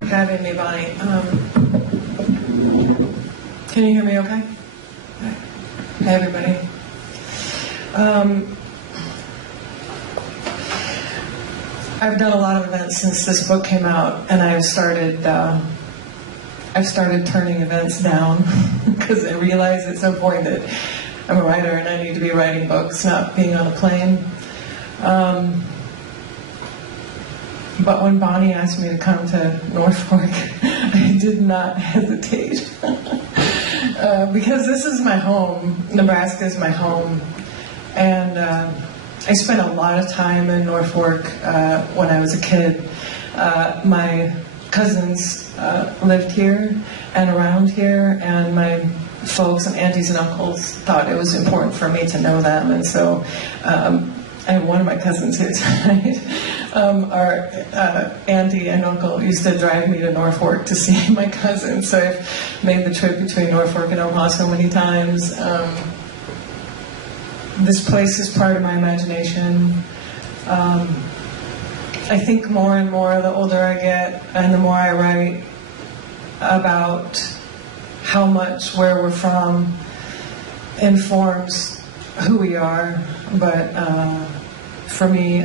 for having me, Bonnie. Can you hear me okay? Hey, everybody. I've done a lot of events since this book came out, and I've started turning events down because I realize it's so important that I'm a writer and I need to be writing books, not being on a plane. But when Bonnie asked me to come to Norfolk, I did not hesitate. Because this is my home. Nebraska is my home. And I spent a lot of time in Norfolk when I was a kid. My cousins lived here and around here, and my folks and aunties and uncles thought it was important for me to know them. And so I have one of my cousins here tonight. Our auntie and uncle used to drive me to Norfolk to see my cousins. So I've made the trip between Norfolk and Omaha so many times. This place is part of my imagination. I think more and more the older I get and the more I write about how much where we're from informs who we are, but for me,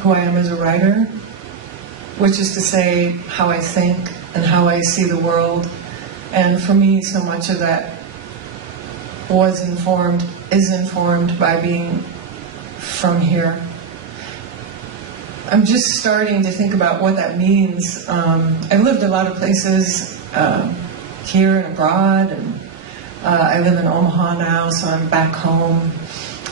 who I am as a writer, which is to say how I think and how I see the world. And for me, so much of that is informed by being from here. I'm just starting to think about what that means. I've lived a lot of places here and abroad, and I live in Omaha now, so I'm back home.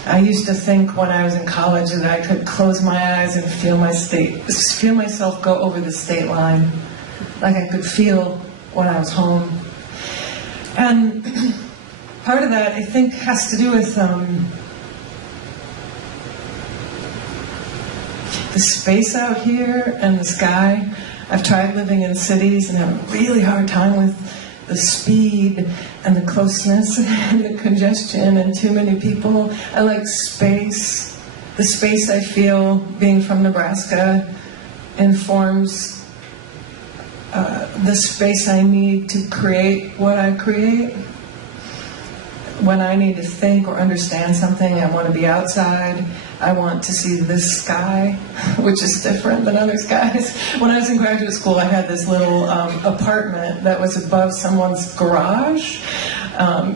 I used to think when I was in college that I could close my eyes and feel myself go over the state line, like I could feel when I was home. And part of that, I think, has to do with the space out here and the sky. I've tried living in cities and have a really hard time with the speed and the closeness and the congestion and too many people. I like space. The space I feel being from Nebraska informs the space I need to create what I create. When I need to think or understand something, I want to be outside. I want to see this sky, which is different than other skies. When I was in graduate school, I had this little apartment that was above someone's garage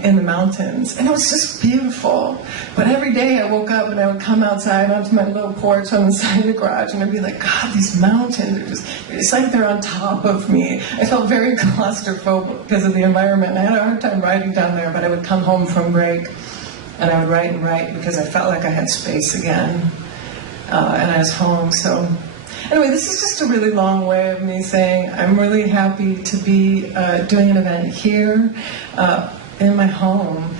in the mountains, and it was just beautiful. But every day I woke up and I would come outside onto my little porch on the side of the garage, and I'd be like, God, these mountains, it's like they're on top of me. I felt very claustrophobic because of the environment, and I had a hard time writing down there, but I would come home from break, and I would write and write because I felt like I had space again, and I was home. So anyway, this is just a really long way of me saying I'm really happy to be doing an event here in my home.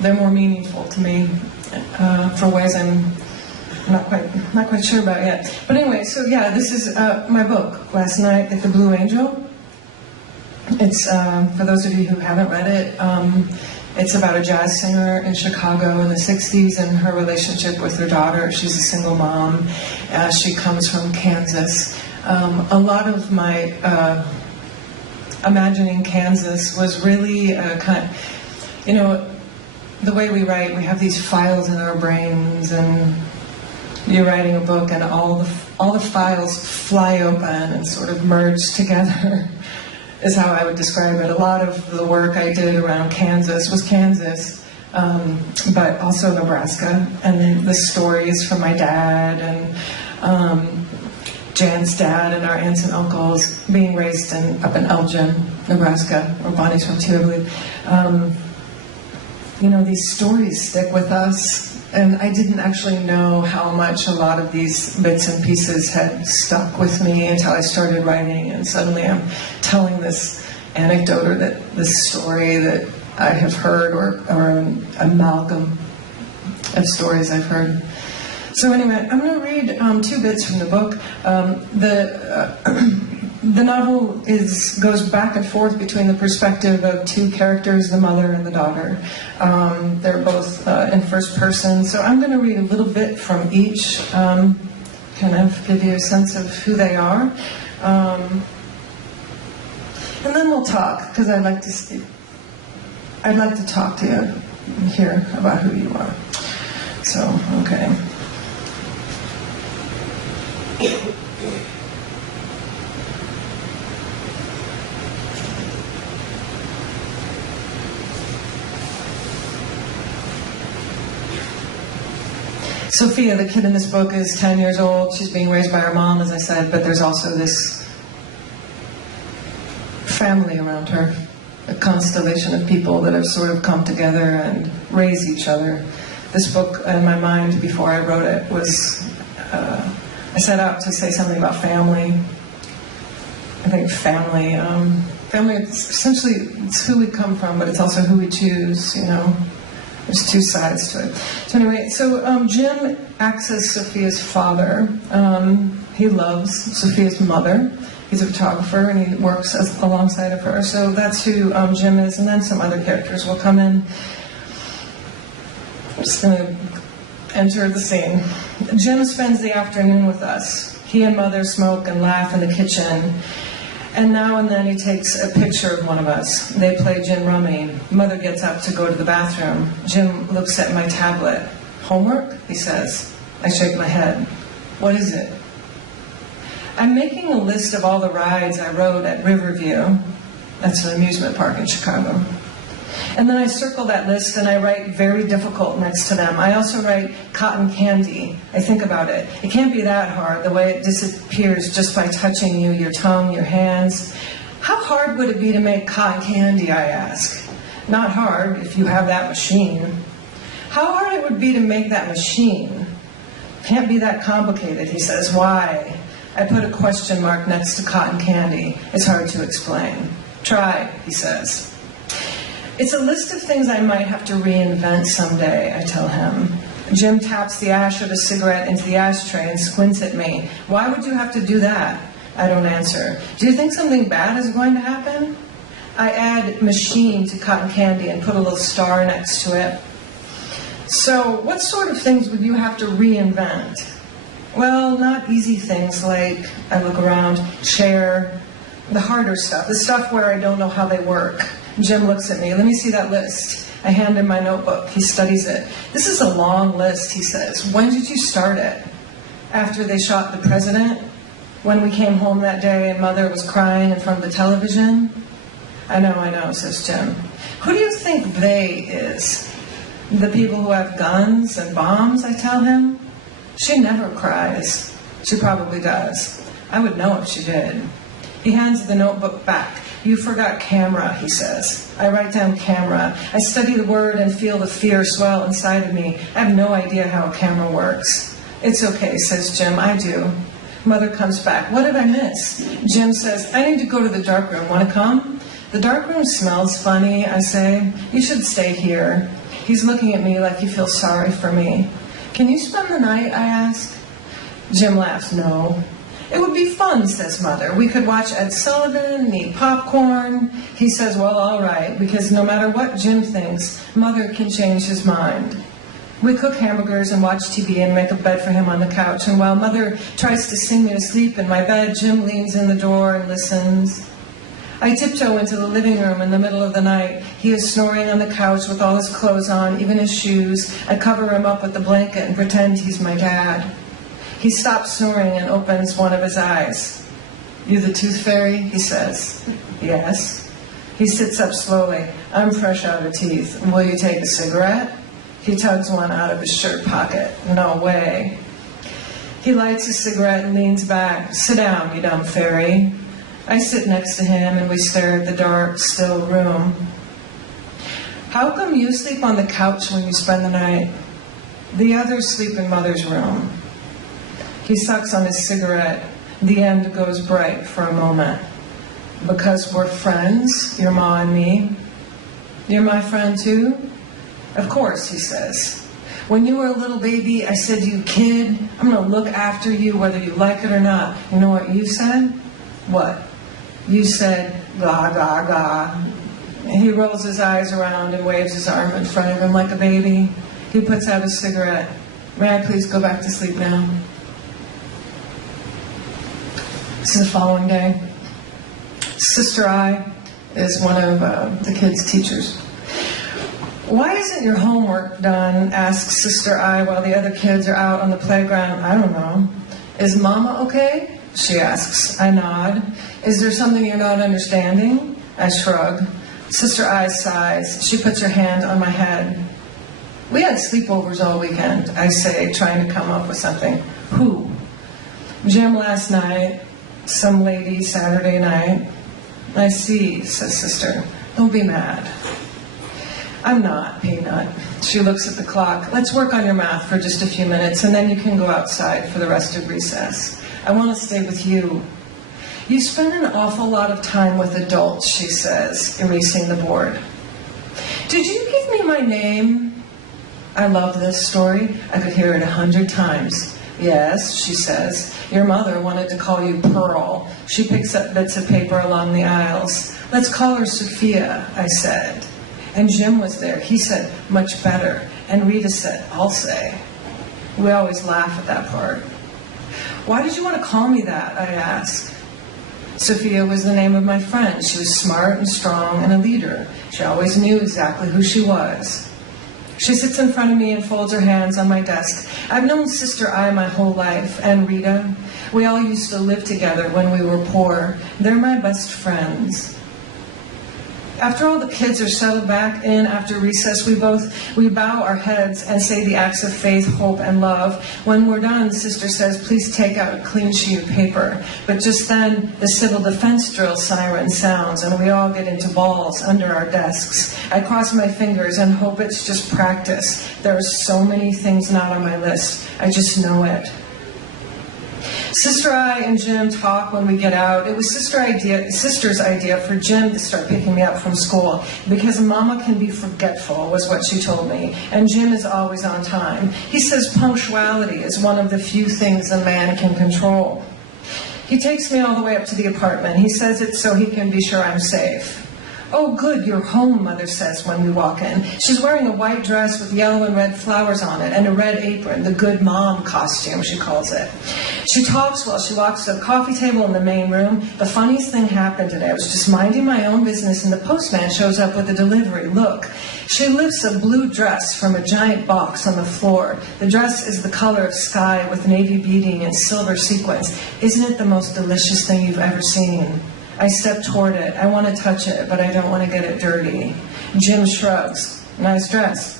They're more meaningful to me for ways I'm not quite sure about yet. But anyway, so yeah, this is my book, Last Night at the Blue Angel. It's, for those of you who haven't read it, it's about a jazz singer in Chicago in the 60s and her relationship with her daughter. She's a single mom. She comes from Kansas. A lot of my imagining Kansas was really kind of, you know, the way we write, we have these files in our brains, and you're writing a book and all the files fly open and sort of merge together. Is how I would describe it. A lot of the work I did around Kansas was Kansas, but also Nebraska, and the stories from my dad and Jan's dad and our aunts and uncles being raised up in Elgin, Nebraska, where Bonnie's from too, I believe. You know, these stories stick with us, and I didn't actually know how much a lot of these bits and pieces had stuck with me until I started writing, and suddenly I'm telling this anecdote or this story that I have heard, or an amalgam of stories I've heard. So anyway, I'm going to read two bits from the book. The novel goes back and forth between the perspective of two characters, the mother and the daughter. They're both in first person, so I'm going to read a little bit from each, kind of give you a sense of who they are. And then we'll talk, because I'd like to talk to you and hear about who you are. So, okay. Sophia, the kid in this book, is 10 years old. She's being raised by her mom, as I said, but there's also this family around her, a constellation of people that have sort of come together and raised each other. This book, in my mind, before I wrote it, was, I set out to say something about family. I think family, essentially, it's who we come from, but it's also who we choose, you know. There's two sides to it. So anyway, Jim acts as Sophia's father. He loves Sophia's mother. He's a photographer, and he works alongside of her. So that's who Jim is, and then some other characters will come in. I'm just going to enter the scene. Jim spends the afternoon with us. He and Mother smoke and laugh in the kitchen. And now and then he takes a picture of one of us. They play gin rummy. Mother gets up to go to the bathroom. Jim looks at my tablet. Homework? He says. I shake my head. What is it? I'm making a list of all the rides I rode at Riverview. That's an amusement park in Chicago. And then I circle that list and I write very difficult next to them. I also write cotton candy. I think about it. It can't be that hard, the way it disappears just by touching you, your tongue, your hands. How hard would it be to make cotton candy, I ask? Not hard if you have that machine. How hard it would be to make that machine? Can't be that complicated, he says. Why? I put a question mark next to cotton candy. It's hard to explain. Try, he says. It's a list of things I might have to reinvent someday, I tell him. Jim taps the ash of a cigarette into the ashtray and squints at me. Why would you have to do that? I don't answer. Do you think something bad is going to happen? I add machine to cotton candy and put a little star next to it. So what sort of things would you have to reinvent? Well, not easy things like, I look around, chair, the harder stuff, the stuff where I don't know how they work. Jim looks at me. Let me see that list. I hand him my notebook. He studies it. This is a long list, he says. When did you start it? After they shot the president? When we came home that day and Mother was crying in front of the television? I know, says Jim. Who do you think they is? The people who have guns and bombs, I tell him. She never cries. She probably does. I would know if she did. He hands the notebook back. You forgot camera, he says. I write down camera. I study the word and feel the fear swell inside of me. I have no idea how a camera works. It's okay, says Jim. I do. Mother comes back. What did I miss? Jim says, I need to go to the dark room. Want to come? The dark room smells funny, I say. You should stay here. He's looking at me like he feels sorry for me. Can you spend the night, I ask? Jim laughs. No. It would be fun, says Mother. We could watch Ed Sullivan and eat popcorn. He says, well, all right, because no matter what Jim thinks, Mother can change his mind. We cook hamburgers and watch TV and make a bed for him on the couch. And while Mother tries to sing me to sleep in my bed, Jim leans in the door and listens. I tiptoe into the living room in the middle of the night. He is snoring on the couch with all his clothes on, even his shoes. I cover him up with the blanket and pretend he's my dad. He stops snoring and opens one of his eyes. You the tooth fairy? He says. Yes. He sits up slowly. I'm fresh out of teeth. Will you take a cigarette? He tugs one out of his shirt pocket. No way. He lights a cigarette and leans back. Sit down, you dumb fairy. I sit next to him and we stare at the dark, still room. How come you sleep on the couch when you spend the night? The others sleep in Mother's room. He sucks on his cigarette. The end goes bright for a moment. Because we're friends, your ma and me. You're my friend too? Of course, he says. When you were a little baby, I said to you, kid, I'm going to look after you whether you like it or not. You know what you said? What? You said, ga, ga, ga. He rolls his eyes around and waves his arm in front of him like a baby. He puts out his cigarette. May I please go back to sleep now? This is the following day. Sister I is one of the kids' teachers. "Why isn't your homework done?" asks Sister I while the other kids are out on the playground. "I don't know." "Is Mama okay?" she asks. I nod. "Is there something you're not understanding?" I shrug. Sister I sighs. She puts her hand on my head. "We had sleepovers all weekend," I say, trying to come up with something. "Who?" "Gym last night, some lady Saturday night." "I see," says Sister. "Don't be mad." I'm not, Peanut. She looks at the clock. "Let's work on your math for just a few minutes, and then you can go outside for the rest of recess. I want to stay with you." "You spend an awful lot of time with adults," she says, erasing the board. "Did you give me my name?" I love this story. I could hear it 100 times. "Yes," she says. "Your mother wanted to call you Pearl." She picks up bits of paper along the aisles. "Let's call her Sophia," I said. And Jim was there. He said, "Much better." And Rita said, "I'll say." We always laugh at that part. "Why did you want to call me that?" I asked. Sophia was the name of my friend. She was smart and strong and a leader. She always knew exactly who she was. She sits in front of me and folds her hands on my desk. I've known Sister I my whole life, and Rita. We all used to live together when we were poor. They're my best friends. After all the kids are settled back in after recess, we bow our heads and say the acts of faith, hope, and love. When we're done, Sister says, "Please take out a clean sheet of paper." But just then, the civil defense drill siren sounds, and we all get into balls under our desks. I cross my fingers and hope it's just practice. There are so many things not on my list. I just know it. Sister I and Jim talk when we get out. It was Sister's idea for Jim to start picking me up from school because Mama can be forgetful, was what she told me, and Jim is always on time. He says punctuality is one of the few things a man can control. He takes me all the way up to the apartment. He says it so he can be sure I'm safe. "Oh, good, you're home," Mother says when we walk in. She's wearing a white dress with yellow and red flowers on it and a red apron, the good mom costume, she calls it. She talks while she walks to the coffee table in the main room. The funniest thing happened today. I was just minding my own business and the postman shows up with a delivery. Look, she lifts a blue dress from a giant box on the floor. The dress is the color of sky with navy beading and silver sequins. Isn't it the most delicious thing you've ever seen? I step toward it. I want to touch it, but I don't want to get it dirty. Jim shrugs. "Nice dress."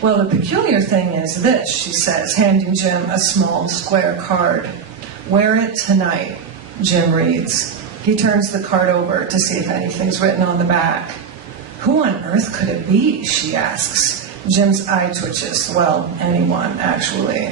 "Well, the peculiar thing is this," she says, handing Jim a small square card. "Wear it tonight," Jim reads. He turns the card over to see if anything's written on the back. "Who on earth could it be?" she asks. Jim's eye twitches. Well, anyone, actually.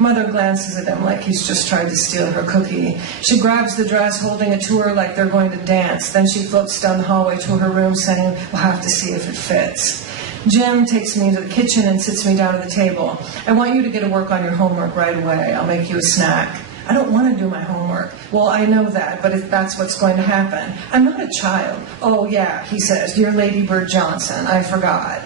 Mother glances at him like he's just tried to steal her cookie. She grabs the dress, holding it to her like they're going to dance. Then she floats down the hallway to her room, saying, "We'll have to see if it fits." Jim takes me into the kitchen and sits me down at the table. "I want you to get to work on your homework right away. I'll make you a snack." "I don't want to do my homework." "Well, I know that, but if that's what's going to happen." "I'm not a child." "Oh, yeah," he says. "You're Lady Bird Johnson. I forgot."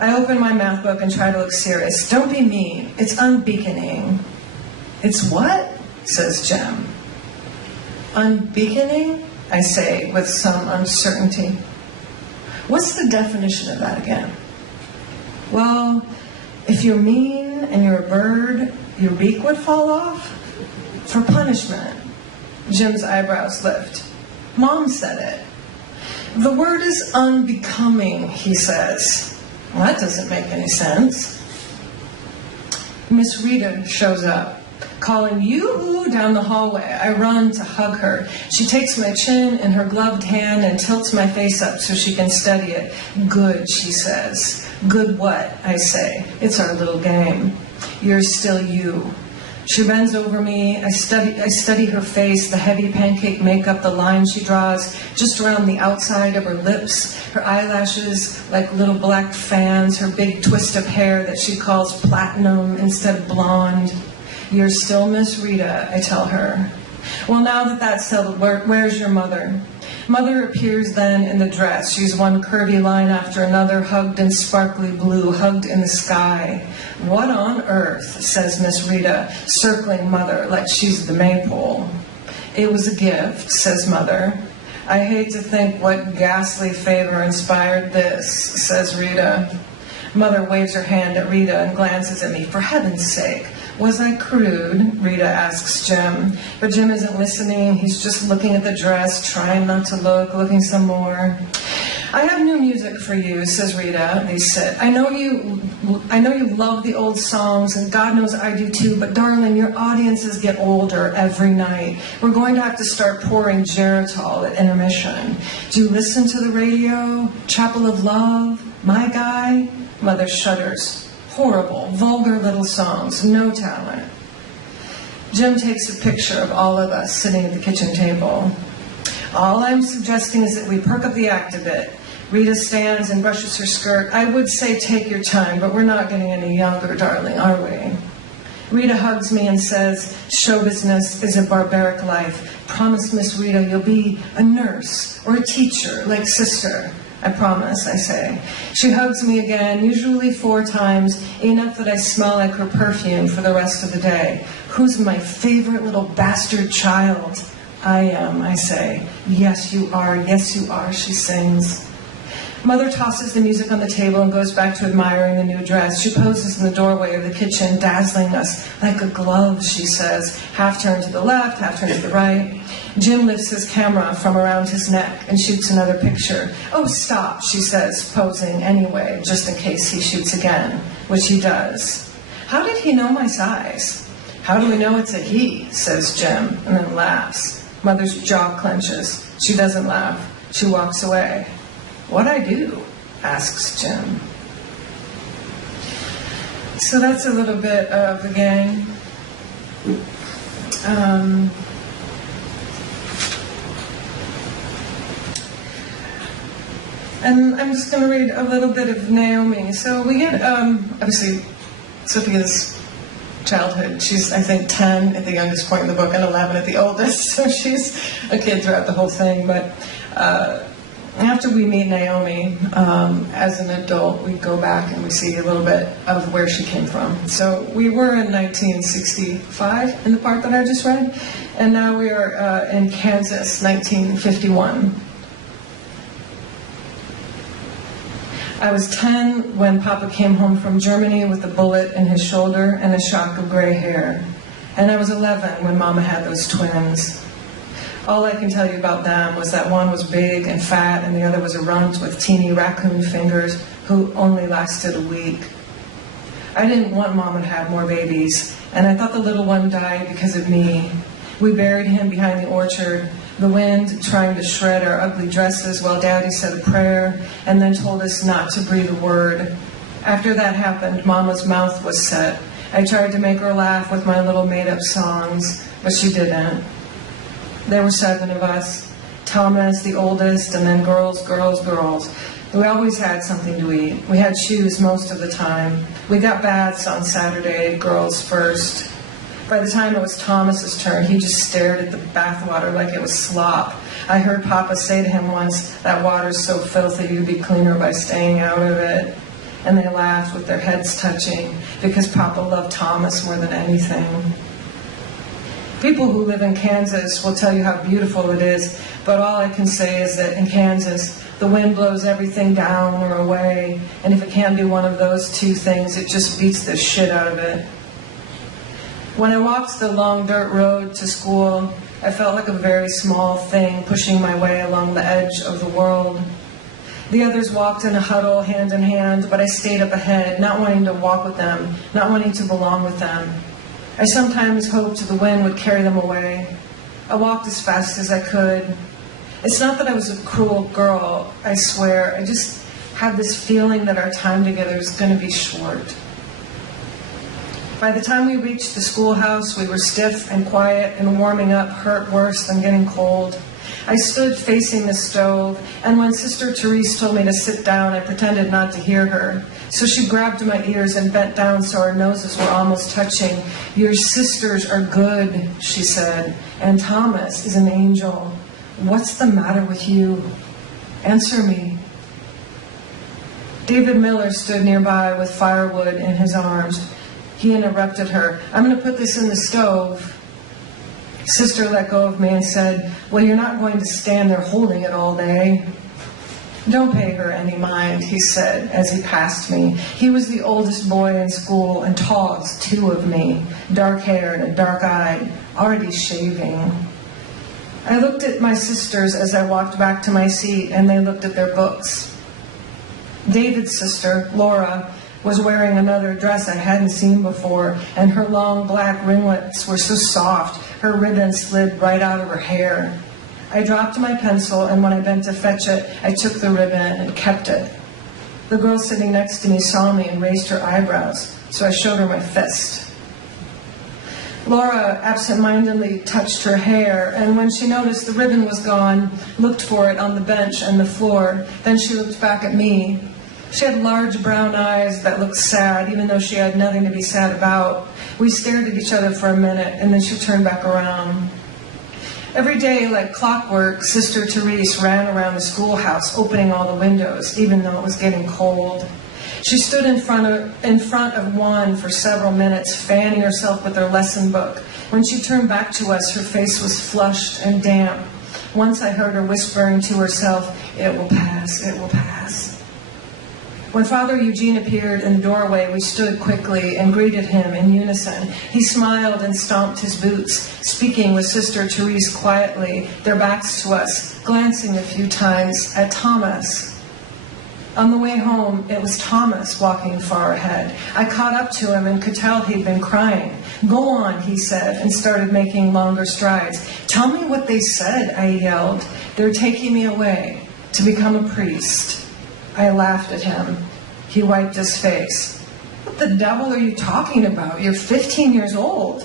I open my math book and try to look serious. "Don't be mean. It's unbeaconing." "It's what?" says Jim. "Unbeaconing?" I say with some uncertainty. "What's the definition of that again?" "Well, if you're mean and you're a bird, your beak would fall off? For punishment." Jim's eyebrows lift. "Mom said it." "The word is unbecoming," he says. Well, that doesn't make any sense. Miss Rita shows up, calling "yoo-hoo" down the hallway. I run to hug her. She takes my chin in her gloved hand and tilts my face up so she can study it. "Good," she says. "Good what?" I say. "It's our little game. You're still you." She bends over me. I study her face, the heavy pancake makeup, the lines she draws just around the outside of her lips, her eyelashes like little black fans, her big twist of hair that she calls platinum instead of blonde. "You're still Miss Rita," I tell her. "Well, now that that's settled, where's your mother?" Mother appears then in the dress. She's one curvy line after another, hugged in sparkly blue, hugged in the sky. "What on earth?" says Miss Rita, circling Mother like she's the maypole. It was a gift, says Mother. I hate to think what ghastly favor inspired this, says Rita. Mother waves her hand at Rita and glances at me. For heaven's sake, was I crude? Rita asks Jim. But Jim isn't listening. He's just looking at the dress, trying not to look, looking some more. I have new music for you, says Rita. They sit. I know you love the old songs, and God knows I do too, but darling, your audiences get older every night. We're going to have to start pouring Geritol at intermission. Do you listen to the radio? Chapel of Love? My Guy? Mother shudders. Horrible, vulgar little songs, no talent. Jim takes a picture of all of us sitting at the kitchen table. All I'm suggesting is that we perk up the act a bit. Rita stands and brushes her skirt. I would say take your time, but we're not getting any younger, darling, are we? Rita hugs me and says, show business is a barbaric life. Promise, Miss Rita, you'll be a nurse or a teacher, like sister. I promise, I say. She hugs me again, usually 4 times, enough that I smell like her perfume for the rest of the day. Who's my favorite little bastard child? I am, I say. Yes, you are, she sings. Mother tosses the music on the table and goes back to admiring the new dress. She poses in the doorway of the kitchen, dazzling us like a glove, she says, half turned to the left, half turned to the right. Jim lifts his camera from around his neck and shoots another picture. Oh, stop, she says, posing anyway, just in case he shoots again, which he does. How did he know my size? How do we know it's a he, says Jim, and then laughs. Mother's jaw clenches. She doesn't laugh. She walks away. What'd I do? Asks Jim. So that's a little bit of the gang. And I'm just going to read a little bit of Naomi. So we get, obviously, Sophia's childhood. She's, I think, 10 at the youngest point in the book and 11 at the oldest. So she's a kid throughout the whole thing. But after we meet Naomi, as an adult, we go back and we see a little bit of where she came from. So we were in 1965 in the part that I just read, and now we are in Kansas, 1951. I was 10 when Papa came home from Germany with a bullet in his shoulder and a shock of gray hair. And I was 11 when Mama had those twins. All I can tell you about them was that one was big and fat and the other was a runt with teeny raccoon fingers who only lasted a week. I didn't want Mama to have more babies, and I thought the little one died because of me. We buried him behind the orchard, the wind trying to shred our ugly dresses while Daddy said a prayer and then told us not to breathe a word. After that happened, Mama's mouth was set. I tried to make her laugh with my little made-up songs, but she didn't. There were 7 of us, Thomas, the oldest, and then girls. We always had something to eat. We had shoes most of the time. We got baths on Saturday, girls first. By the time it was Thomas's turn, he just stared at the bathwater like it was slop. I heard Papa say to him once, that water's so filthy you'd be cleaner by staying out of it. And they laughed with their heads touching because Papa loved Thomas more than anything. People who live in Kansas will tell you how beautiful it is, but all I can say is that in Kansas, the wind blows everything down or away, and if it can't do one of those 2 things, it just beats the shit out of it. When I walked the long dirt road to school, I felt like a very small thing pushing my way along the edge of the world. The others walked in a huddle, hand in hand, but I stayed up ahead, not wanting to walk with them, not wanting to belong with them. I sometimes hoped the wind would carry them away. I walked as fast as I could. It's not that I was a cruel girl, I swear. I just had this feeling that our time together was going to be short. By the time we reached the schoolhouse, we were stiff and quiet, and warming up hurt worse than getting cold. I stood facing the stove, and when Sister Therese told me to sit down, I pretended not to hear her. So she grabbed my ears and bent down so our noses were almost touching. Your sisters are good, she said, and Thomas is an angel. What's the matter with you? Answer me. David Miller stood nearby with firewood in his arms. He interrupted her. I'm going to put this in the stove. Sister let go of me and said, "Well, you're not going to stand there holding it all day." "Don't pay her any mind," he said as he passed me. He was the oldest boy in school and tall as two of me, dark-haired and dark-eyed, already shaving. I looked at my sisters as I walked back to my seat, and they looked at their books. David's sister, Laura, was wearing another dress I hadn't seen before, and her long black ringlets were so soft, her ribbon slid right out of her hair. I dropped my pencil, and when I bent to fetch it, I took the ribbon and kept it. The girl sitting next to me saw me and raised her eyebrows, so I showed her my fist. Laura absent-mindedly touched her hair, and when she noticed the ribbon was gone, looked for it on the bench and the floor. Then she looked back at me. She had large brown eyes that looked sad, even though she had nothing to be sad about. We stared at each other for a minute, and then she turned back around. Every day, like clockwork, Sister Therese ran around the schoolhouse, opening all the windows, even though it was getting cold. She stood in front of one for several minutes, fanning herself with her lesson book. When she turned back to us, her face was flushed and damp. Once I heard her whispering to herself, "It will pass, it will pass." When Father Eugene appeared in the doorway, we stood quickly and greeted him in unison. He smiled and stomped his boots, speaking with Sister Therese quietly, their backs to us, glancing a few times at Thomas. On the way home, it was Thomas walking far ahead. I caught up to him and could tell he'd been crying. "Go on," he said, and started making longer strides. "Tell me what they said," I yelled. "They're taking me away to become a priest." I laughed at him. He wiped his face. "What the devil are you talking about? You're 15 years old."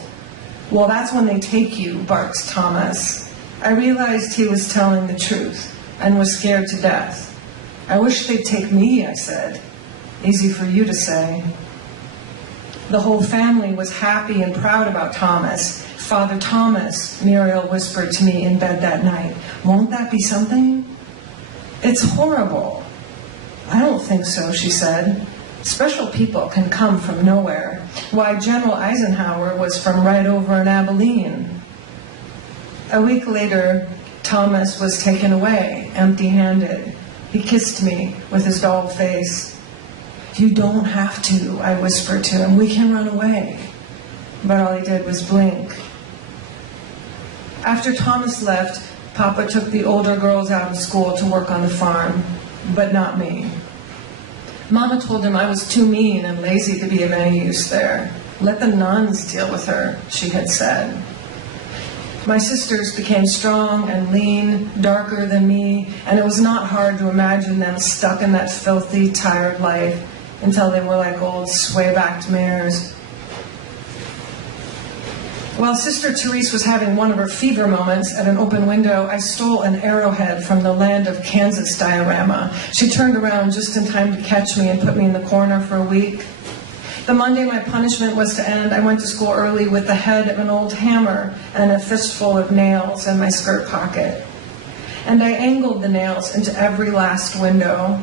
"Well, that's when they take you," barked Thomas. I realized he was telling the truth and was scared to death. "I wish they'd take me," I said. "Easy for you to say." The whole family was happy and proud about Thomas. "Father Thomas," Muriel whispered to me in bed that night. "Won't that be something?" "It's horrible." "I don't think so," she said. "Special people can come from nowhere. Why, General Eisenhower was from right over in Abilene." A week later, Thomas was taken away, empty-handed. He kissed me with his doll face. "You don't have to," I whispered to him. "We can run away." But all he did was blink. After Thomas left, Papa took the older girls out of school to work on the farm, but not me. Mama told him I was too mean and lazy to be of any use there. "Let the nuns deal with her," she had said. My sisters became strong and lean, darker than me, and it was not hard to imagine them stuck in that filthy, tired life until they were like old sway-backed mares. While Sister Therese was having one of her fever moments at an open window, I stole an arrowhead from the Land of Kansas diorama. She turned around just in time to catch me and put me in the corner for a week. The Monday my punishment was to end, I went to school early with the head of an old hammer and a fistful of nails in my skirt pocket. And I angled the nails into every last window.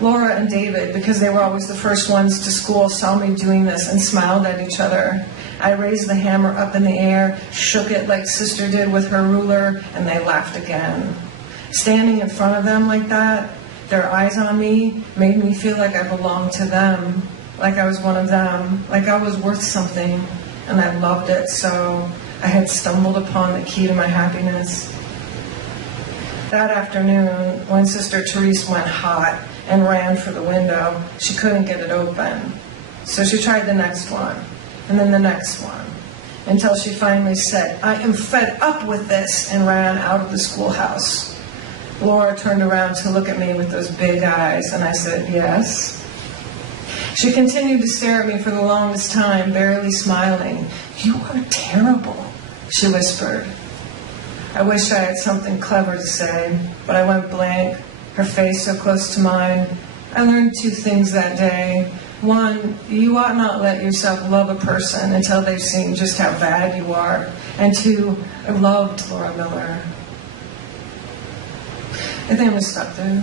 Laura and David, because they were always the first ones to school, saw me doing this and smiled at each other. I raised the hammer up in the air, shook it like Sister did with her ruler, and they laughed again. Standing in front of them like that, their eyes on me, made me feel like I belonged to them, like I was one of them, like I was worth something, and I loved it so. I had stumbled upon the key to my happiness. That afternoon, when Sister Therese went hot and ran for the window, she couldn't get it open. So she tried the next one, and then the next one, until she finally said, "I am fed up with this," and ran out of the schoolhouse. Laura turned around to look at me with those big eyes, and I said, "Yes." She continued to stare at me for the longest time, barely smiling. "You are terrible," she whispered. I wish I had something clever to say, but I went blank, her face so close to mine. I learned two things that day. One, you ought not let yourself love a person until they've seen just how bad you are. And two, I loved Laura Miller. I think I'm going to stop there.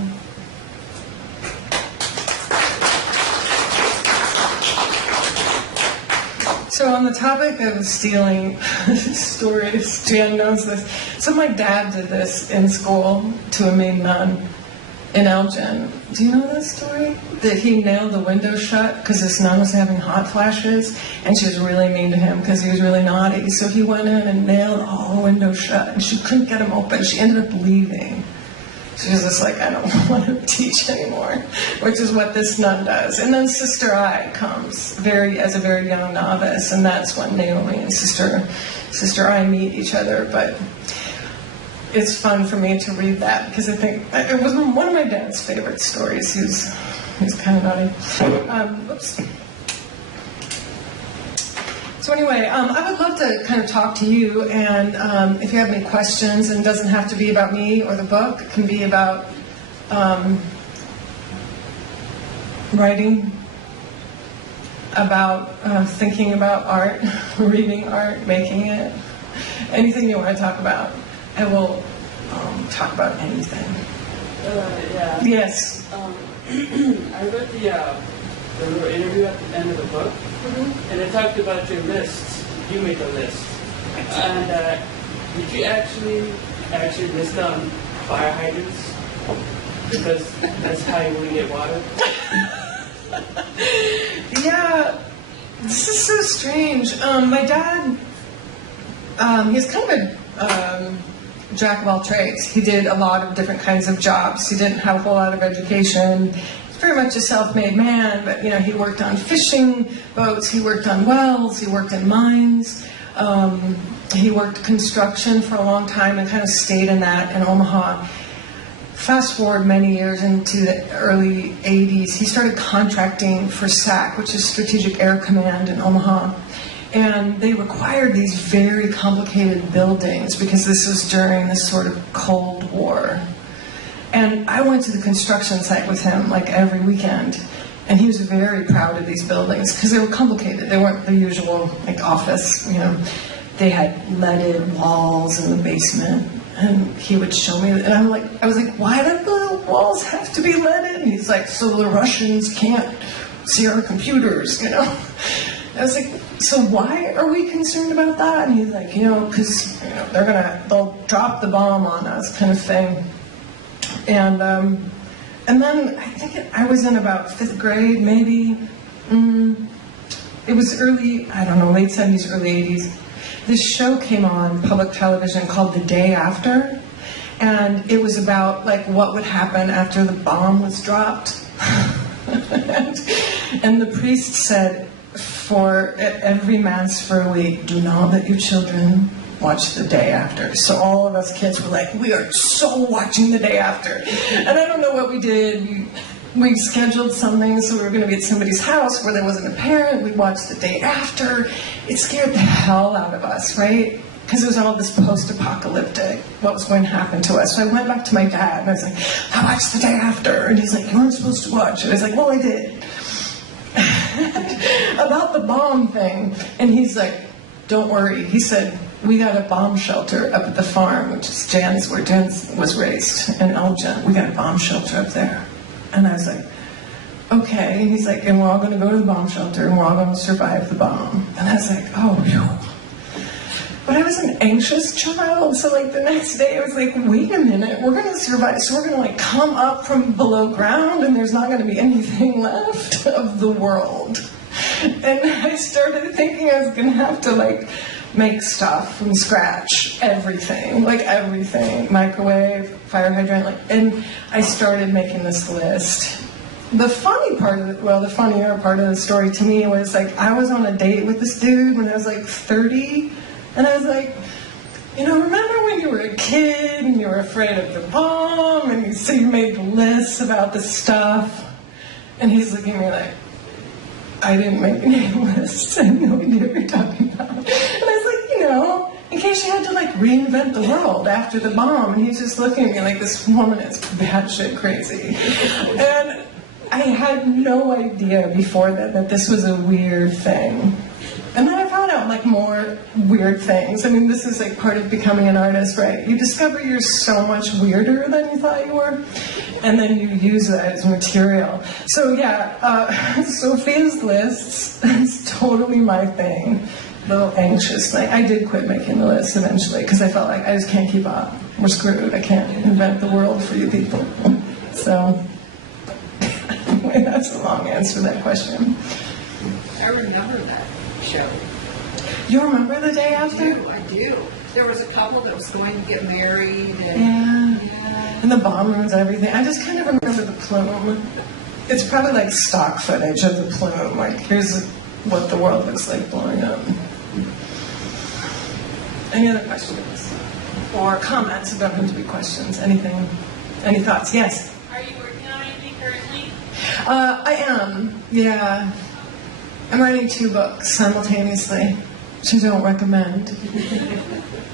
So on the topic of stealing stories, Jan knows this. So my dad did this in school to a mean nun in Elgin. Do you know this story? That he nailed the window shut because this nun was having hot flashes, and she was really mean to him because he was really naughty. So he went in and nailed all the windows shut, and she couldn't get him open. She ended up leaving. She was just like, I don't want to teach anymore, which is what this nun does. And then Sister I comes as a very young novice, and that's when Naomi and Sister I meet each other. But it's fun for me to read that because I think it was one of my dad's favorite stories. He's kind of naughty. Oops. So anyway, I would love to kind of talk to you, and if you have any questions, and it doesn't have to be about me or the book, it can be about writing, about thinking about art, reading art, making it, anything you want to talk about. I will talk about anything. Yeah. Yes. I read the little interview at the end of the book, and it talked about your lists. You make a list, and did you actually list down fire hydrants because that's how you want to get water? Yeah, this is so strange. My dad, he's kind of a jack of all trades. He did a lot of different kinds of jobs. He didn't have a whole lot of education. He's very much a self-made man, but he worked on fishing boats, he worked on wells, he worked in mines, he worked construction for a long time and kind of stayed in that in Omaha. Fast forward many years into the early 80s, he started contracting for SAC, which is Strategic Air Command in Omaha. And they required these very complicated buildings because this was during this sort of Cold War. And I went to the construction site with him like every weekend, and he was very proud of these buildings because they were complicated. They weren't the usual like office, They had leaded walls in the basement, and he would show me, and I was like, why do the walls have to be leaded? And he's like, so the Russians can't see our computers, I was like, so why are we concerned about that? And he's like, because they'll drop the bomb on us, kind of thing. And then I think I was in about 5th grade, maybe. It was late 70s, early 80s. This show came on public television called The Day After, and it was about like what would happen after the bomb was dropped. and the priest said, for every mass for a week, do not let your children watch The Day After. So all of us kids were like, we are so watching The Day After. And I don't know what we did. We scheduled something, so we were going to be at somebody's house where there wasn't a parent. We watched The Day After. It scared the hell out of us, right? Because it was all this post-apocalyptic, what was going to happen to us. So I went back to my dad, and I was like, I watched The Day After. And he's like, you weren't supposed to watch it. I was like, well, I did. About the bomb thing. And he's like, don't worry. He said, we got a bomb shelter up at the farm, which is where Jan was raised in Elgin. We got a bomb shelter up there. And I was like, okay. And he's like, and we're all going to go to the bomb shelter, and we're all going to survive the bomb. And I was like, oh, phew. But I was an anxious child, so like the next day I was like, wait a minute, we're going to survive. So we're going to like come up from below ground, and there's not going to be anything left of the world. And I started thinking I was going to have to like make stuff from scratch, everything, microwave, fire hydrant, and I started making this list. The funnier part of the story to me was like, I was on a date with this dude when I was like 30, and I was like, remember when you were a kid and you were afraid of the bomb, and so you made lists about this stuff? And he's looking at me like, I didn't make any lists. I have no idea what you're talking about. And I was like, in case you had to like reinvent the world after the bomb. And he's just looking at me like, this woman is batshit crazy. And I had no idea before that this was a weird thing. And then I found found out like more weird things. I mean, this is like part of becoming an artist, right? You discover you're so much weirder than you thought you were, and then you use that as material. So yeah, Sophia's lists is totally my thing. A little anxious. Like, I did quit making the lists eventually because I felt like I just can't keep up. We're screwed. I can't invent the world for you people. So anyway, that's a long answer to that question. I remember that show. You remember the day after? I do. There was a couple that was going to get married. And, Yeah. And the bomb rooms and everything. I just kind of remember the plume. It's probably like stock footage of the plume. Like, here's what the world looks like blowing up. Any other questions? Or comments? It don't have to be questions. Anything? Any thoughts? Yes? Are you working on anything currently? I am. Yeah. I'm writing 2 books simultaneously, which I don't recommend.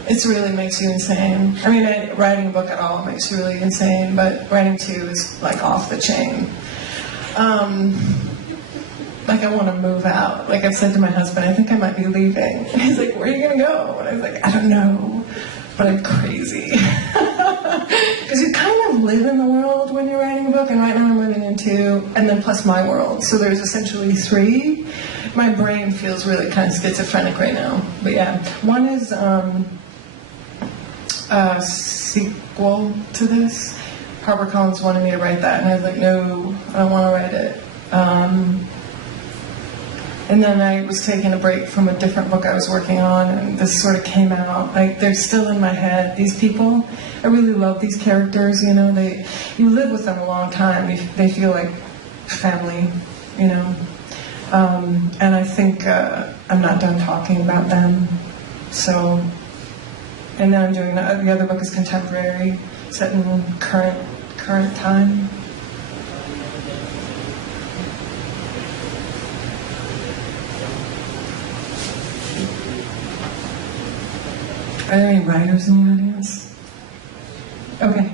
It really makes you insane. I mean, writing a book at all makes you really insane, but writing 2 is like off the chain. Like, I want to move out. Like, I've said to my husband, I think I might be leaving. And he's like, where are you going to go? And I was like, I don't know, but I'm crazy. Because you kind of live in the world when you're writing a book, and right now I'm living in 2, and then plus my world. So there's essentially 3. My brain feels really kind of schizophrenic right now. But yeah, one is a sequel to this. HarperCollins wanted me to write that, and I was like, no, I don't want to write it. And then I was taking a break from a different book I was working on, and this sort of came out. Like, they're still in my head, these people. I really love these characters, you know. You live with them a long time. They feel like family, you know. And I think I'm not done talking about them. So, and then I'm doing, the other book is contemporary, set in current time. Are there any writers in the audience? Okay.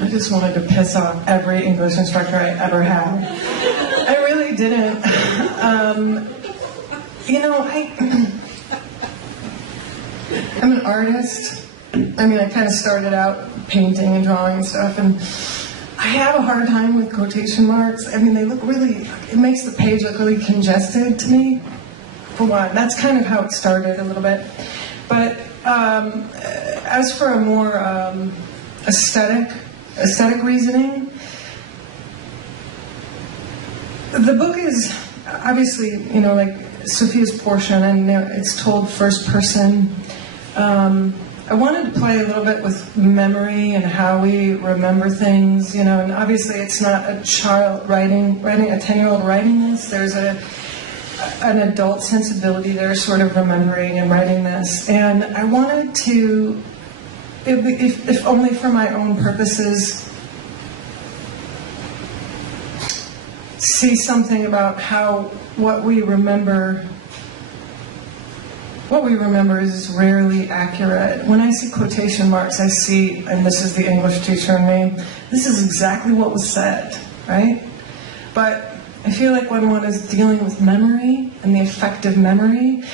I just wanted to piss off every English instructor I ever had. I really didn't. You know, I'm an artist. I mean, I kind of started out painting and drawing and stuff, and I have a hard time with quotation marks. I mean, they look really, it makes the page look really congested to me, for one. That's kind of how it started a little bit. But as for a more aesthetic reasoning, the book is obviously, you know, like Sophia's portion, and it's told first person. I wanted to play a little bit with memory and how we remember things, you know, and obviously it's not a child writing a 10-year-old writing this. There's an adult sensibility there, sort of remembering and writing this. And I wanted to, if only for my own purposes, see something about how what we remember is rarely accurate. When I see quotation marks, I see, and this is the English teacher in me, this is exactly what was said, right? But I feel like when one is dealing with memory and the effect of memory,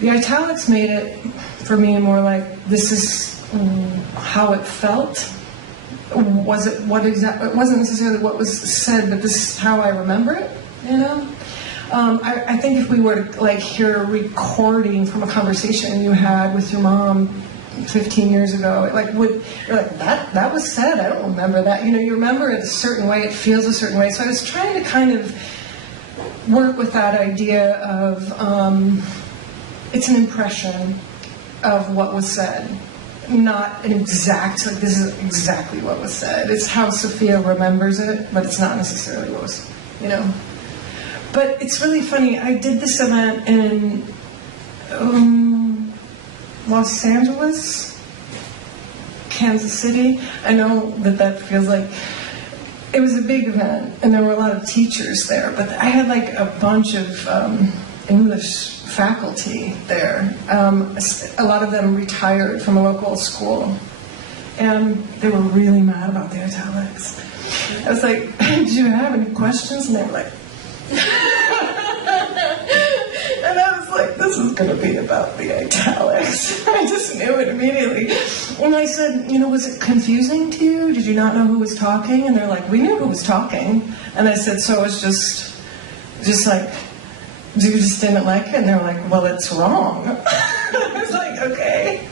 the italics made it, for me, more like, this is how it felt. It wasn't necessarily what was said, but this is how I remember it, you know? I think if we were to like hear a recording from a conversation you had with your mom 15 years ago, you're like, that was said, I don't remember that. You know, you remember it a certain way, it feels a certain way. So I was trying to kind of work with that idea of, it's an impression of what was said. Not an exact, like this is exactly what was said. It's how Sophia remembers it, but it's not necessarily what was, you know. But it's really funny. I did this event in Los Angeles, Kansas City. I know that feels like, it was a big event, and there were a lot of teachers there, but I had like a bunch of English faculty there. A lot of them retired from a local school, and they were really mad about the italics. I was like, do you have any questions? And they were like, and I was like, this is going to be about the italics. I just knew it immediately. And I said, was it confusing to you? Did you not know who was talking? And they're like, we knew who was talking. And I said, so it's just like, you just didn't like it? And they're like, well, it's wrong. I was like, okay.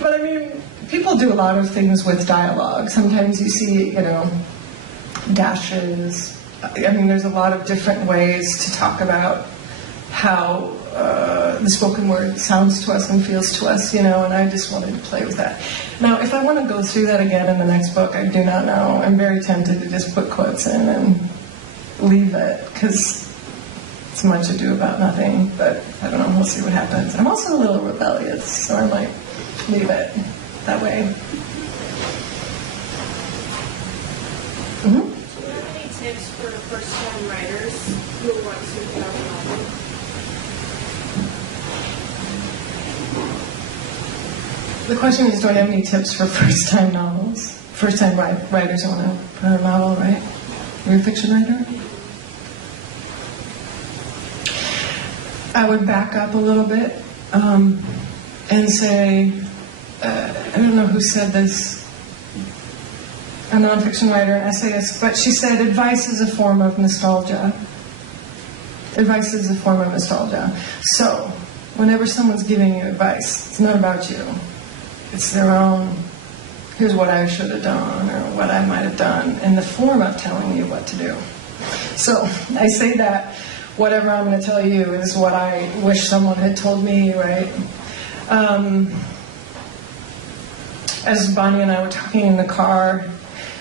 But I mean, people do a lot of things with dialogue. Sometimes you see, dashes. I mean, there's a lot of different ways to talk about how the spoken word sounds to us and feels to us, and I just wanted to play with that. Now, if I want to go through that again in the next book, I do not know. I'm very tempted to just put quotes in and leave it, because it's much ado about nothing, but I don't know, we'll see what happens. I'm also a little rebellious, so I might leave it that way. Mm-hmm. Do you have any tips for first-time writers who want to put out a novel? The question is, do I have any tips for first-time novels? First-time writers who want to put out a novel, right? You're a fiction writer? I would back up a little bit and say, I don't know who said this, a nonfiction writer, an essayist, but she said, advice is a form of nostalgia. Advice is a form of nostalgia. So, whenever someone's giving you advice, it's not about you. It's their own, here's what I should have done, or what I might have done, in the form of telling you what to do. So, I say that whatever I'm going to tell you is what I wish someone had told me, right? As Bonnie and I were talking in the car,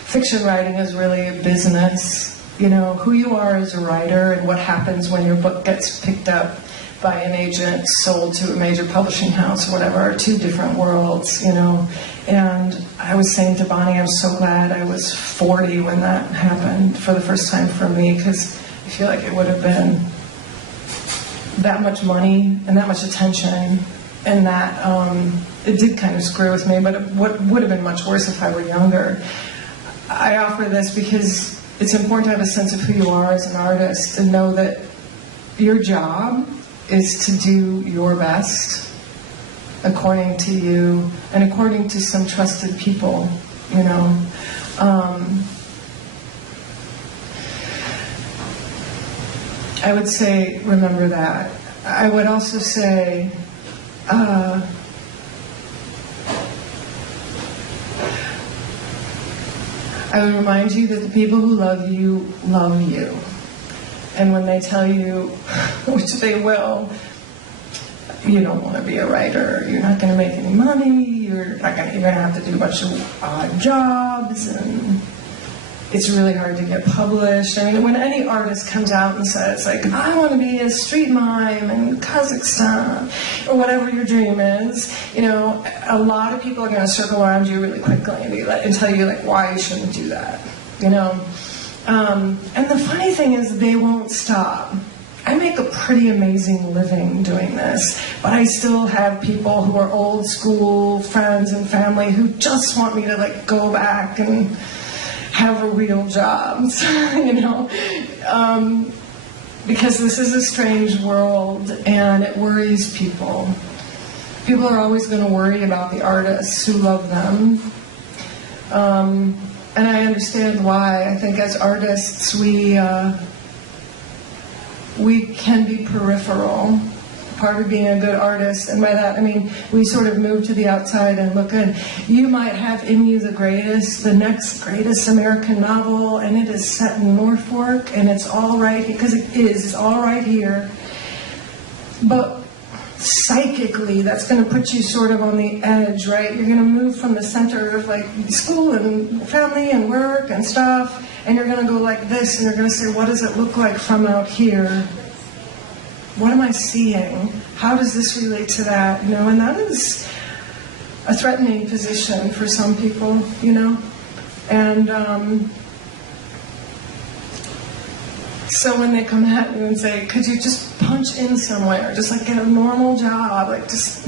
fiction writing is really a business. Who you are as a writer and what happens when your book gets picked up by an agent, sold to a major publishing house or whatever, are two different worlds, And I was saying to Bonnie, I'm so glad I was 40 when that happened for the first time for me, because I feel like it would have been that much money and that much attention, and that it did kind of screw with me, but it would have been much worse if I were younger. I offer this because it's important to have a sense of who you are as an artist and know that your job is to do your best according to you and according to some trusted people, I would say, remember that. I would also say, I would remind you that the people who love you. And when they tell you, which they will, you don't want to be a writer, you're not going to make any money, you're going to have to do a bunch of odd jobs, and it's really hard to get published. I mean, when any artist comes out and says, like, I want to be a street mime in Kazakhstan, or whatever your dream is, a lot of people are going to circle around you really quickly and tell you, like, why you shouldn't do that, And the funny thing is, they won't stop. I make a pretty amazing living doing this, but I still have people who are old school friends and family who just want me to, like, go back and have a real job, because this is a strange world and it worries people. People are always going to worry about the artists who love them. And I understand why. I think as artists, we can be peripheral. Part of being a good artist, and by that I mean we sort of move to the outside and look in. You might have in you the next greatest American novel, and it is set in Norfolk, and it's all right, because it's all right here. But psychically, that's going to put you sort of on the edge, right? You're going to move from the center of, like, school and family and work and stuff, and you're going to go like this, and you're going to say, what does it look like from out here? What am I seeing? How does this relate to that? And that is a threatening position for some people, And so when they come at you and say, could you just punch in somewhere, just like get a normal job, like just,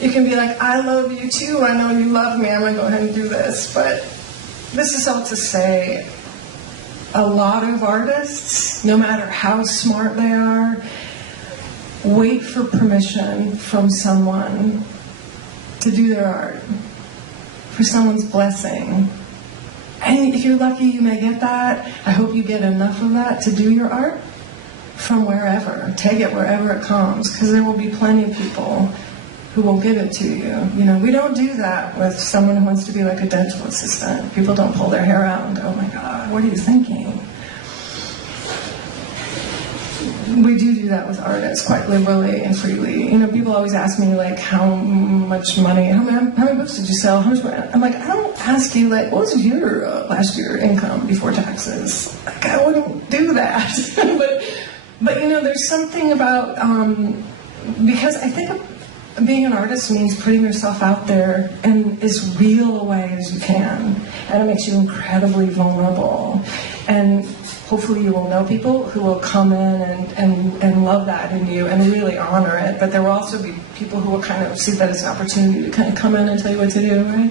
you can be like, I love you too, I know you love me, I'm going to go ahead and do this, but this is all to say, a lot of artists, no matter how smart they are, wait for permission from someone to do their art, for someone's blessing. And if you're lucky, you may get that. I hope you get enough of that to do your art from wherever. Take it wherever it comes, because there will be plenty of people who will give it to you. You know, we don't do that with someone who wants to be like a dental assistant. People don't pull their hair out and go, oh my God, what are you thinking? We do that with artists quite liberally and freely. You know, people always ask me, like, how much money, how many books did you sell? How much money? I'm like, I don't ask you, like, what was your last year income before taxes? Like, I wouldn't do that. but, you know, there's something about, because I think being an artist means putting yourself out there in as real a way as you can. And it makes you incredibly vulnerable. And hopefully you will know people who will come in and love that in you and really honor it. But there will also be people who will kind of see that as an opportunity to kind of come in and tell you what to do, right?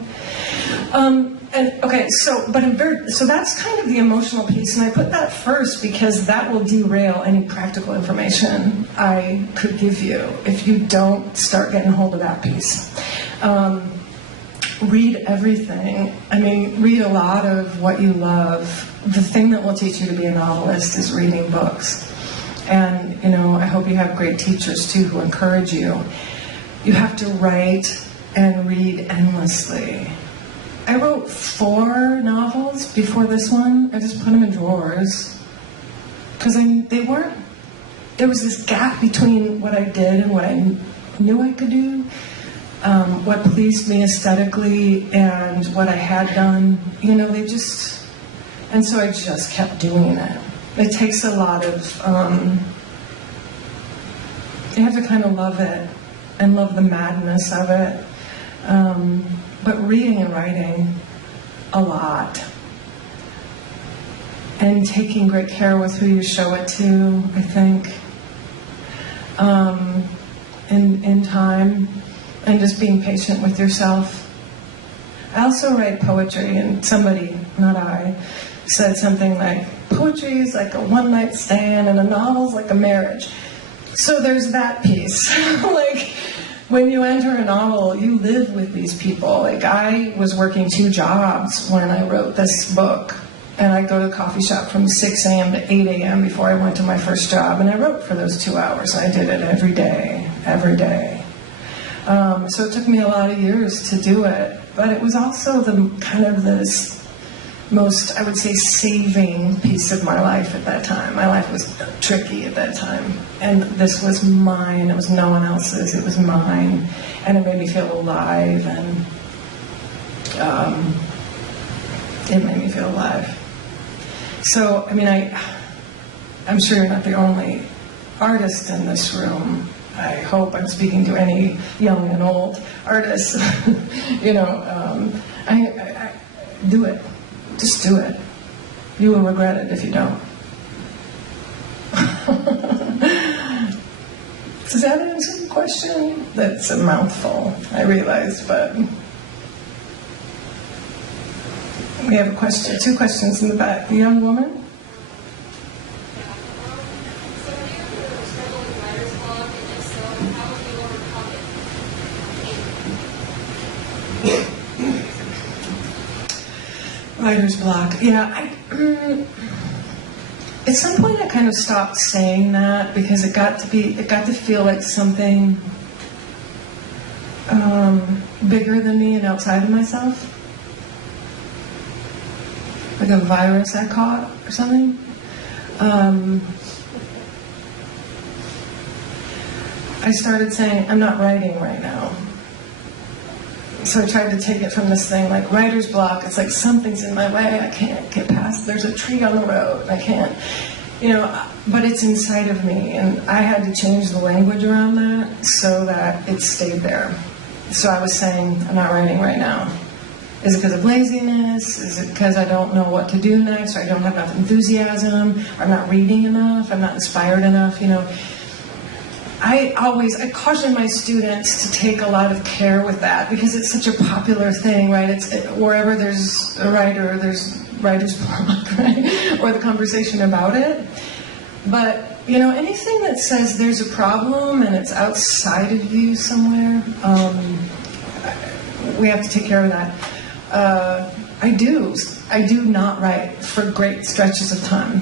So that's kind of the emotional piece, and I put that first because that will derail any practical information I could give you if you don't start getting hold of that piece. Read everything. I mean, read a lot of what you love. The thing that will teach you to be a novelist is reading books. And, you know, I hope you have great teachers, too, who encourage you. You have to write and read endlessly. I wrote 4 novels before this one. I just put them in drawers. Because there was this gap between what I did and what I knew I could do. What pleased me aesthetically and what I had done, you know, and so I just kept doing it. It takes a lot of, you have to kind of love it and love the madness of it. But reading and writing a lot. And taking great care with who you show it to, I think, in time. And just being patient with yourself. I also write poetry, and somebody, not I, said something like, poetry is like a one-night stand and a novel's like a marriage. So there's that piece. Like, when you enter a novel, you live with these people. Like, I was working 2 jobs when I wrote this book, and I'd go to the coffee shop from 6 a.m. to 8 a.m. before I went to my first job, and I wrote for those 2 hours. I did it every day. So it took me a lot of years to do it, but it was also the kind of this most, I would say, saving piece of my life at that time. My life was tricky at that time, and this was mine. It was no one else's. It was mine, and it made me feel alive, and it made me feel alive. So, I mean, I'm sure you're not the only artist in this room. I hope I'm speaking to any young and old artists. You know, I do it. Just do it. You will regret it if you don't. Does that answer the question? That's a mouthful, I realize, but we have a question, 2 questions in the back. The young woman? Writer's block. Yeah, at some point I kind of stopped saying that because it got to feel like something bigger than me and outside of myself, like a virus I caught or something. I started saying, I'm not writing right now. So I tried to take it from this thing like writer's block. It's like something's in my way. I can't get past. There's a tree on the road. I can't, you know, but it's inside of me. And I had to change the language around that so that it stayed there. So I was saying, I'm not writing right now. Is it because of laziness? Is it because I don't know what to do next? Or I don't have enough enthusiasm? Or I'm not reading enough? I'm not inspired enough? You know, I caution my students to take a lot of care with that because it's such a popular thing, right? Wherever there's a writer, there's writer's block, right? Or the conversation about it. But, anything that says there's a problem and it's outside of you somewhere, we have to take care of that. I do not write for great stretches of time.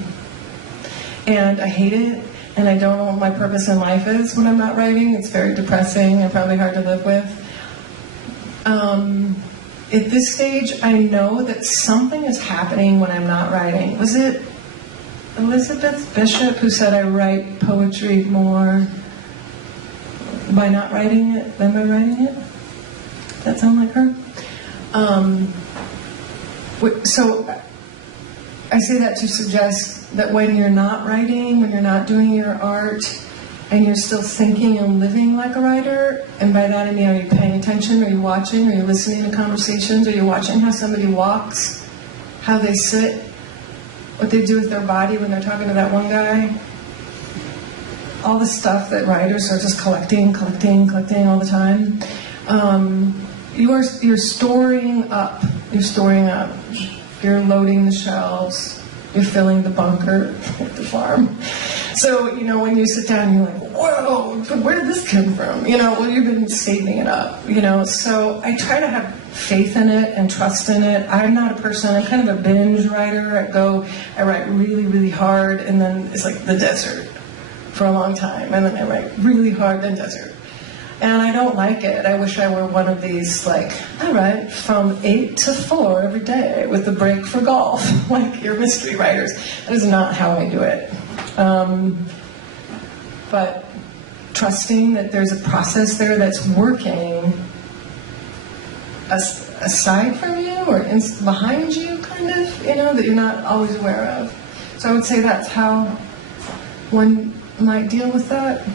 And I hate it. And I don't know what my purpose in life is when I'm not writing. It's very depressing and probably hard to live with. At this stage, I know that something is happening when I'm not writing. Was it Elizabeth Bishop who said I write poetry more by not writing it than by writing it? Does that sound like her? So I say that to suggest that when you're not writing, when you're not doing your art, and you're still thinking and living like a writer, and by that I mean, are you paying attention, are you watching, are you listening to conversations, are you watching how somebody walks, how they sit, what they do with their body when they're talking to that one guy? All the stuff that writers are just collecting all the time. You're storing up. You're loading the shelves. You're filling the bunker at the farm. So, when you sit down, you're like, whoa, where did this come from? Well, you've been saving it up, So I try to have faith in it and trust in it. I'm not a person, I'm kind of a binge writer. I write really, really hard, and then it's like the desert for a long time. And then I write really hard, then desert. And I don't like it. I wish I were one of these, I write from 8 to 4 every day with a break for golf, like your mystery writers. That is not how I do it. But trusting that there's a process there that's working aside from you or behind you, kind of, that you're not always aware of. So I would say that's how one might deal with that.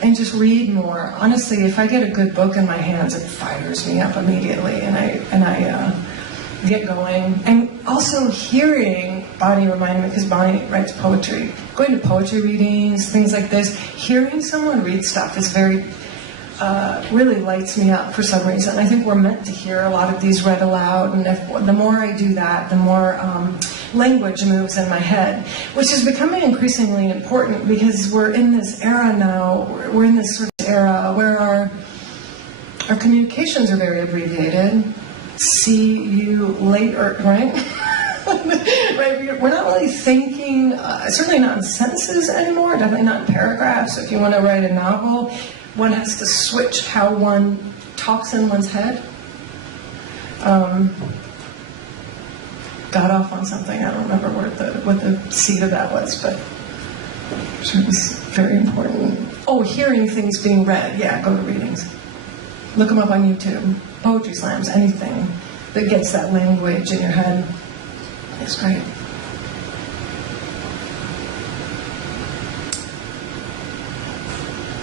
And just read more. Honestly, if I get a good book in my hands, it fires me up immediately, and I get going. And also hearing Bonnie reminded me, because Bonnie writes poetry, going to poetry readings, things like this. Hearing someone read stuff is really lights me up for some reason. I think we're meant to hear a lot of these read aloud, and the more I do that, the more language moves in my head, which is becoming increasingly important because we're in this era now, we're in this sort of era where our communications are very abbreviated. See you later, right? Right? We're not really thinking, certainly not in sentences anymore, definitely not in paragraphs. So if you want to write a novel, one has to switch how one talks in one's head. Got off on something. I don't remember what the seed of that was, but I'm sure it was very important. Oh, hearing things being read. Yeah, go to readings. Look them up on YouTube. Poetry slams, anything that gets that language in your head is great.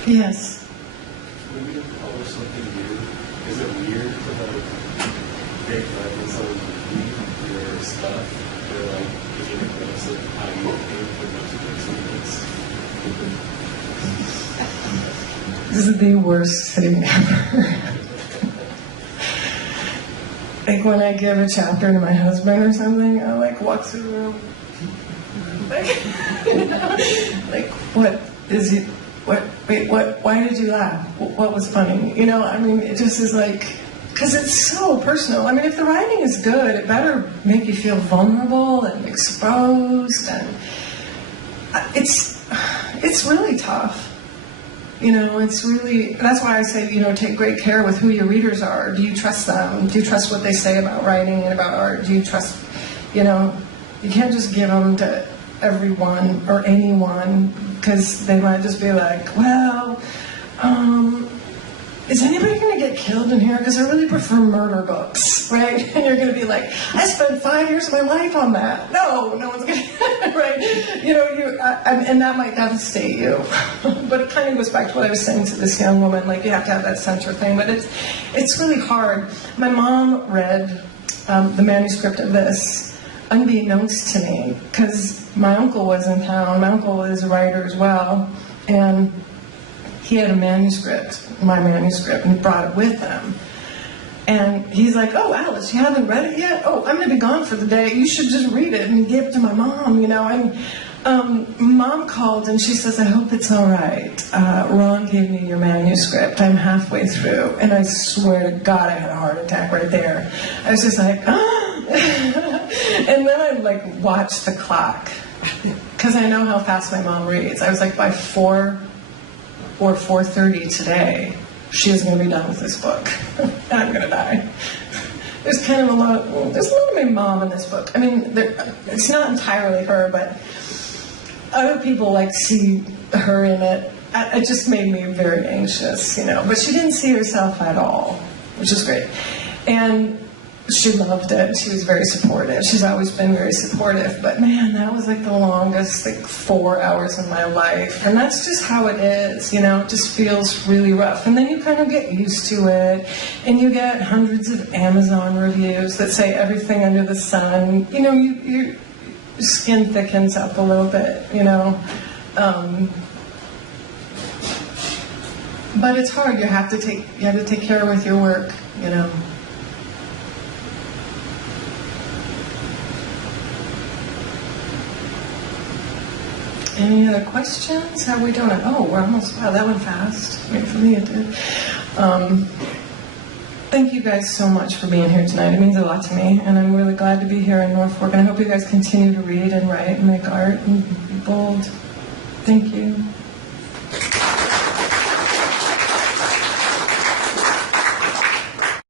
Yes. When you publish something new, is it weird to make someone read your stuff? Or is it a glimpse of how you think the most experience? This is the worst thing ever. When I give a chapter to my husband or something, I walk through the room. What is it? Wait, why did you laugh? What was funny? It just is because it's so personal. If the writing is good, it better make you feel vulnerable and exposed, and it's really tough. That's why I say, take great care with who your readers are. Do you trust them? Do you trust what they say about writing and about art? Do you trust, you can't just give them to everyone or anyone, because they might just be like, well, is anybody going to get killed in here? Because I really prefer murder books, right? And you're going to be like, I spent 5 years of my life on that. No one's going to, right? And that might devastate you. But it kind of goes back to what I was saying to this young woman, you have to have that center thing. But it's really hard. My mom read the manuscript of this, unbeknownst to me, because my uncle was in town. My uncle is a writer as well. And he had a manuscript, my manuscript, and he brought it with him. And he's like, oh, Alice, you haven't read it yet? Oh, I'm going to be gone for the day. You should just read it. And he gave it to my mom, you know. And Mom called and she says, I hope it's all right. Ron gave me your manuscript. I'm halfway through. And I swear to God, I had a heart attack right there. I was just like, ah. And then I like watched the clock because I know how fast my mom reads. I was like, by 4 or 4:30 today, she is going to be done with this book. And I'm going to die. There's kind of there's a lot of my mom in this book. I mean, it's not entirely her, but other people like see her in it. It just made me very anxious, you know. But she didn't see herself at all, which is great. And she loved it. She was very supportive. She's always been very supportive. But man, that was like the longest, like 4 hours in my life. And that's just how it is, you know. It just feels really rough. And then you kind of get used to it. And you get hundreds of Amazon reviews that say everything under the sun. You know, your skin thickens up a little bit, you know. But it's hard. You have to take care with your work, you know. Any other questions? How are we doing? Oh, we're almost, wow, that went fast. I mean, for me it did. Thank you guys so much for being here tonight. It means a lot to me, and I'm really glad to be here in Norfolk, and I hope you guys continue to read and write and make art and be bold. Thank you.